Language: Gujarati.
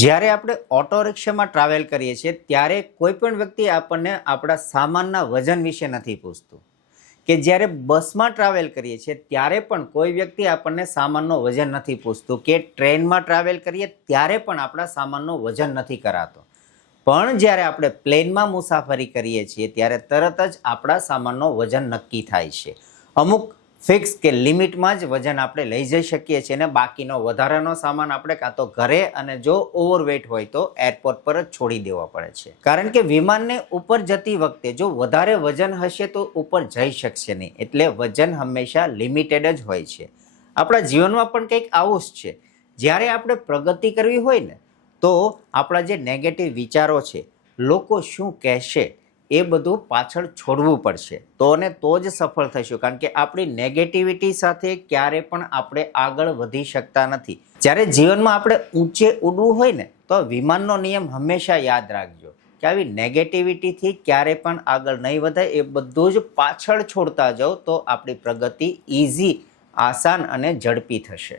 જ્યારે આપણે ઓટો રિક્ષામાં ટ્રાવેલ કરીએ છીએ ત્યારે કોઈ પણ વ્યક્તિ આપણને આપણા સામાનના વજન વિશે નથી પૂછતું કે જ્યારે બસમાં ટ્રાવેલ કરીએ છીએ ત્યારે પણ કોઈ વ્યક્તિ આપણને સામાનનો વજન નથી પૂછતું કે ટ્રેનમાં ટ્રાવેલ કરીએ ત્યારે પણ આપણા સામાનનો વજન નથી કરાતો. પણ જ્યારે આપણે પ્લેનમાં મુસાફરી કરીએ છીએ ત્યારે તરત જ આપણા સામાનનો વજન નક્કી થાય છે. અમુક ફિક્સ કે લિમિટમાં જ વજન આપણે લઈ જઈ શકીએ છીએ અને બાકીનો વધારાનો સામાન આપણે કાં તો ઘરે અને જો ઓવરવેટ હોય તો એરપોર્ટ પર જ છોડી દેવો પડે છે. કારણ કે વિમાનને ઉપર જતી વખતે જો વધારે વજન હશે તો ઉપર જઈ શકશે નહીં, એટલે વજન હંમેશા લિમિટેડ જ હોય છે. આપણા જીવનમાં પણ કંઈક આવું જ છે. જ્યારે આપણે પ્રગતિ કરવી હોય ને તો આપણા જે નેગેટિવ વિચારો છે, લોકો શું કહેશે, એ બધું પાછળ છોડવું પડશે તો જ સફળ થઈશું. કારણ કે આપણી નેગેટિવિટી સાથે ક્યારે પણ આપણે આગળ વધી શકતા નથી. જ્યારે જીવનમાં આપણે ઊંચે ઉડવું હોય ને તો વિમાનનો નિયમ હંમેશા યાદ રાખજો કે આવી નેગેટિવિટીથી ક્યારે પણ આગળ નહીં વધાય. એ બધું જ પાછળ છોડતા જાઓ તો આપણી પ્રગતિ ઇઝી, આસાન અને ઝડપી થશે.